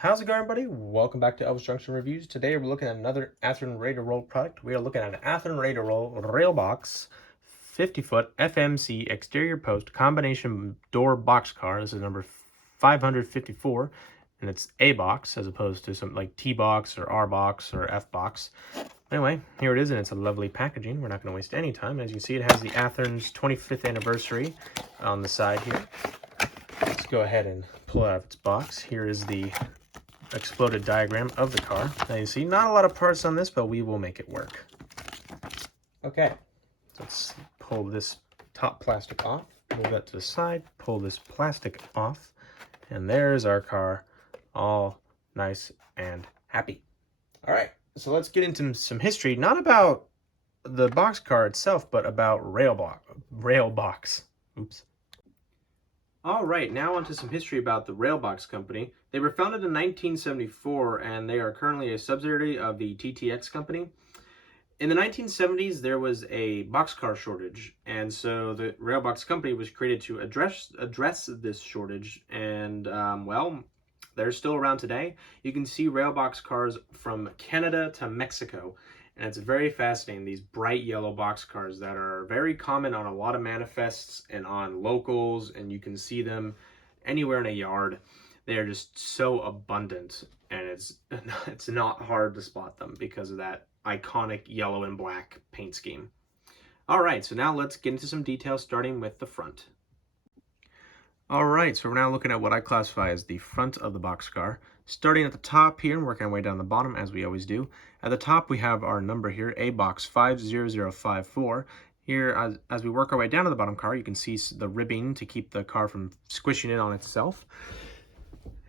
How's it going, everybody? Welcome back to Elvis Junction Reviews. Today we're looking at another Athearn Ready to Roll product. We are looking at an Athearn Ready to Roll Railbox 50-foot FMC exterior post combination door boxcar. This is number 554, and it's A box as opposed to something like T box or R box or F box. Anyway, here it is, and it's a lovely packaging. We're not going to waste any time. As you can see, it has the Athearn's 25th anniversary on the side here. Let's go ahead and pull it out of its box. Here is the exploded diagram of the car. Now you see, not a lot of parts on this, but we will make it work. Okay, so let's pull this top plastic off, move that to the side, pull this plastic off, and there's our car, all nice and happy. All right, so let's get into some history, not about the boxcar itself, but about Railbox. Oops. All right, now onto some history about the Railbox company. They were founded in 1974, and they are currently a subsidiary of the TTX company. In the 1970s, there was a boxcar shortage, and so the Railbox company was created to address this shortage, and well, they're still around today. You can see Railbox cars from Canada to Mexico, and it's very fascinating, these bright yellow boxcars that are very common on a lot of manifests and on locals, and you can see them anywhere in a yard. They are just so abundant, and it's not hard to spot them because of that iconic yellow and black paint scheme. All right, so now let's get into some details, starting with the front. All right, so we're now looking at what I classify as the front of the boxcar. Starting at the top here and working our way down the bottom, as we always do. At the top, we have our number here, A box 50054. Here, as we work our way down to the bottom car, you can see the ribbing to keep the car from squishing in on itself.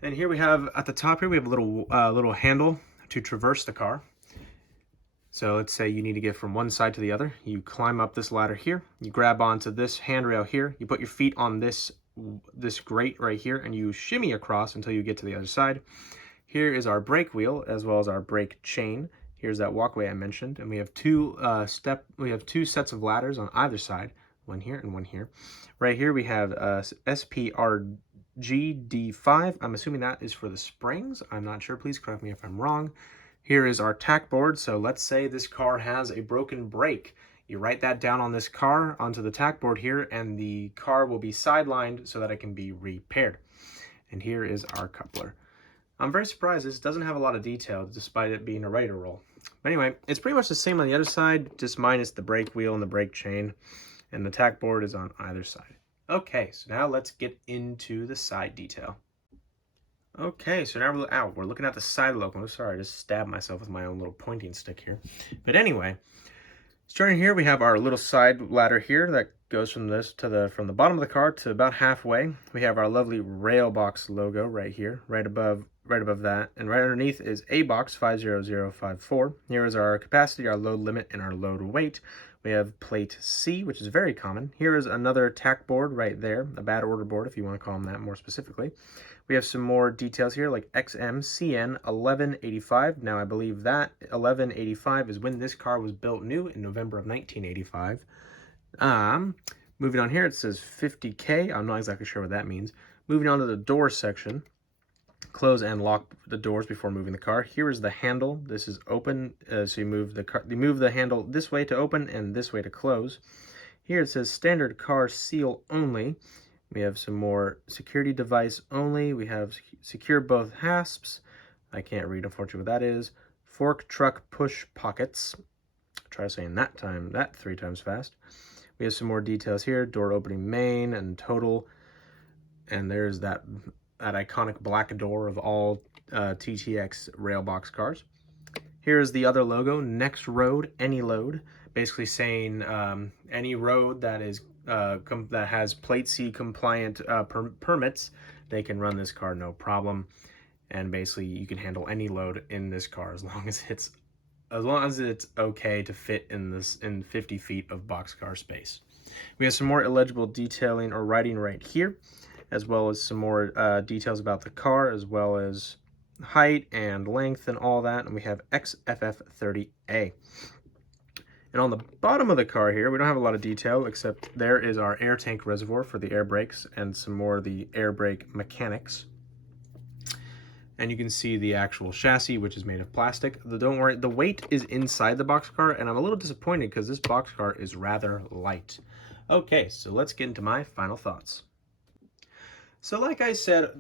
And here we have, at the top here, we have a little handle to traverse the car. So let's say you need to get from one side to the other. You climb up this ladder here, you grab onto this handrail here, you put your feet on this grate right here, and you shimmy across until you get to the other side. Here is our brake wheel as well as our brake chain. Here's that walkway I mentioned, and we have two sets of ladders on either side, one here and one here. Right here we have SPRGD5. I'm assuming that is for the springs. I'm not sure. Please correct me if I'm wrong. Here is our tack board. So let's say this car has a broken brake. You write that down on this car onto the tack board here, and the car will be sidelined so that it can be repaired. And here is our coupler. I'm very surprised this doesn't have a lot of detail despite it being a Ready to Roll. But anyway, it's pretty much the same on the other side, just minus the brake wheel and the brake chain, and the tack board is on either side. Okay, so now let's get into the side detail. Okay, so now we're looking at the side locomotive. Sorry, I just stabbed myself with my own little pointing stick here. But anyway, starting here, we have our little side ladder here that goes from the bottom of the car to about halfway. We have our lovely Railbox logo right here, right above that, and right underneath is A box 50054. Here is our capacity, our load limit, and our load weight. We have plate C, which is very common. Here is another tack board right there, a bad order board if you want to call them that more specifically. We have some more details here like XMCN 1185. Now I believe that 1185 is when this car was built new in November of 1985. Moving on here, it says 50K. I'm not exactly sure what that means. Moving on to the door section. Close and lock the doors before moving the car. Here is the handle. This is open, so you move the handle this way to open and this way to close. Here it says standard car seal only. We have some more security device only. We have secure both hasps. I can't read, unfortunately, what that is. Fork truck push pockets. Try saying that 3 times fast. We have some more details here. Door opening main and total. And there's that iconic black door of all TTX Railbox cars. Here's the other logo, next road, any load, basically saying any road that is that has plate C compliant permits, they can run this car no problem. And basically you can handle any load in this car as long as it's okay to fit in 50 feet of boxcar space. We have some more illegible detailing or writing right here, as well as some more details about the car, as well as height and length and all that. And we have XFF30A. And on the bottom of the car here, we don't have a lot of detail, except there is our air tank reservoir for the air brakes and some more of the air brake mechanics. and you can see the actual chassis, which is made of plastic. Don't worry, the weight is inside the Boxcar, and I'm a little disappointed because this Boxcar is rather light. Okay, so let's get into my final thoughts. So like I said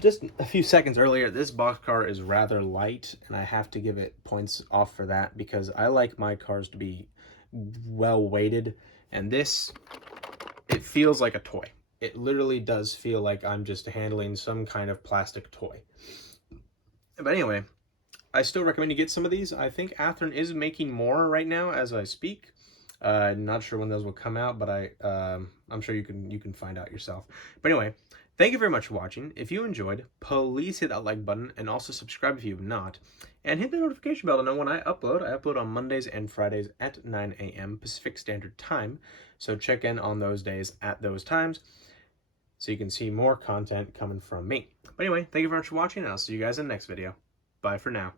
just a few seconds earlier, this Boxcar is rather light, and I have to give it points off for that because I like my cars to be well weighted, and this, it feels like a toy. It literally does feel like I'm just handling some kind of plastic toy. But anyway, I still recommend you get some of these. I think Athearn is making more right now as I speak. Not sure when those will come out, but I'm sure you can find out yourself. But anyway, thank you very much for watching. If you enjoyed, please hit that like button and also subscribe if you have not. And hit the notification bell to know when I upload. I upload on Mondays and Fridays at 9 a.m. Pacific Standard Time. So check in on those days at those times so you can see more content coming from me. But anyway, thank you very much for watching, and I'll see you guys in the next video. Bye for now.